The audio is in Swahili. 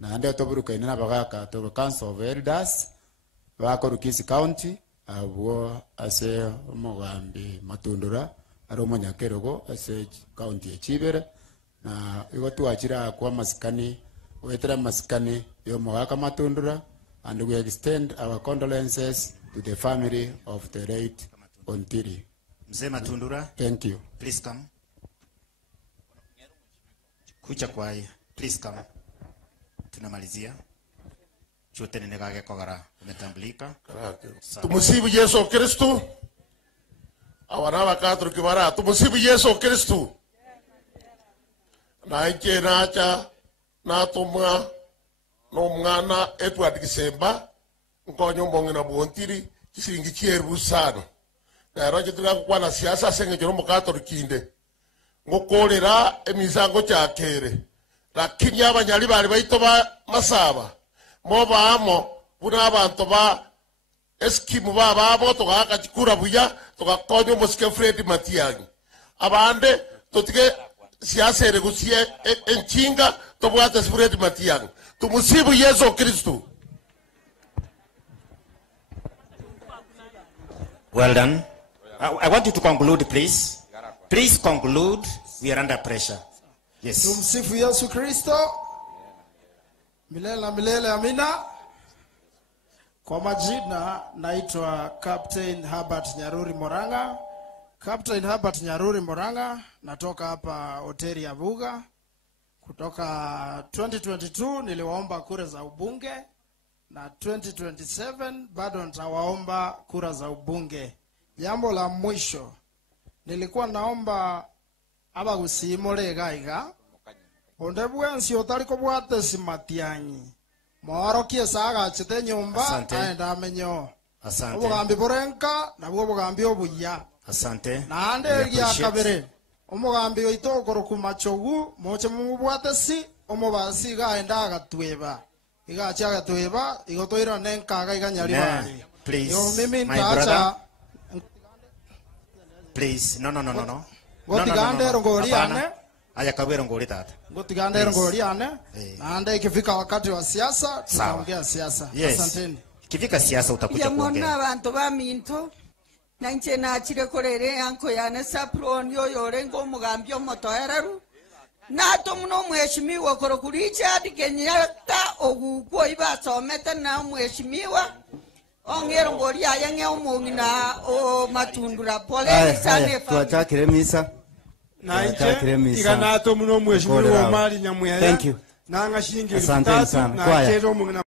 na ande toburuka ina bagaka to Council of Elders bako Rukisi County abo ase Mogambi Matundura ari Omonyakerogo ase county echibere na igo tuachira kwa maskani wetera maskani yo Mogaka Matundura, and we extend our condolences to the family of the late Ontiri. Mzee Matundura, thank you. Please come. Kucha kwaya, please come. Tunamalizia. Chote nenegage kogara umetambulika. Tumusifu Yesu Kristo. Awaraba katru kibara tumusifu Yesu Kristo. Na ike nacha na tumwa no mwana Edward Gisemba nkonyo mbongina Bontiri kisingi chieru sano. Na roje tuga kwa na siasa senge joro mukato kinde. Ngokolera emizango cyakere. Lakini abanyali bari baito ba masaba. Moba amo buna abantu ba eskimu baba abo to gaka chikura buya to gakonyo musike Fred Matiang'i. Abande totige siasa eregusie enchinga to bwate Fred Matiang'i. Tumusifu Yesu Kristo. Well done. I want you to conclude, please. Please conclude. We are under pressure. Yes. Tumsifu Yesu Kristo. Milele na milele amina. Kwa majina naitwa Captain Herbert Nyaruri Moranga. Captain Herbert Nyaruri Moranga, natoka hapa hoteli ya Buga. Kutoka 2022 niliwaomba kura za ubunge na 2027 bado nitawaomba kura za ubunge. Jambo la mwisho nilikuwa naomba aba gusimole gaiga onde bwensi otaliko bwate si Matiang'i moro kiesaga chite nyumba aenda amenyo. Asante. Obugambi borenka na bugambi obuya. Asante. Na ande ya kabere omugambi oitokoro kumachogu moche mubwate si omubasi gaenda agatweba igacha agatweba igotoira nenkaga iganyari bari. Please, yo mimi my brother. ntacha Please, no. Gotigande rongoliane. Aya kabero ngoli tata. Gotigande rongoliane. Na ande ikifika wakati wa siasa tutaongea siasa. Asanteni. Ikifika siasa utakuja kuongea. Yamona abantu baminto. Nanche na chire korere anko yane sapron yo yorengo mugambi omotoeraru. Na tomuno mheshimiwa korokuricha adigenyata ogukwo ibasomete na mheshimiwa. Ongero ngori ayenge omongina o Matundura pole sana tuachakire misa na inche igana tomuno mheshimiwa mali nyamwera. Thank you. Nanga shingi asante sana na chero mungina